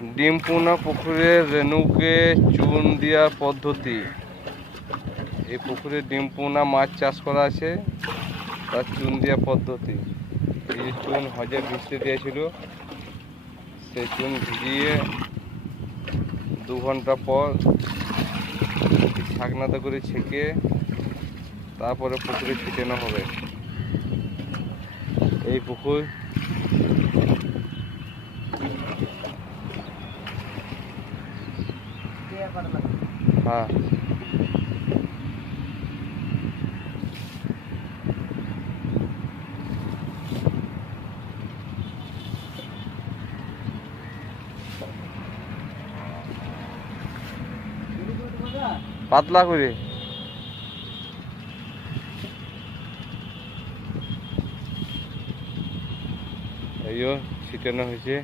ডিমপোনা পুকুরের রেণুকে চুন দেওয়ার পদ্ধতি। এই পুকুরে ডিমপোনা মাছ চাষ করা আছে, তার চুন দেওয়ার পদ্ধতি। এই চুন হজে ভিজতে দিয়েছিল, সেই চুন ভিজিয়ে 2 ঘন্টা পর ছাকনাতে করে ছেঁকে তারপরে পুকুরে ছিটানো হবে। এই পুকুর হ্যাঁ পাতলা করে এই ছিটানো হয়েছে।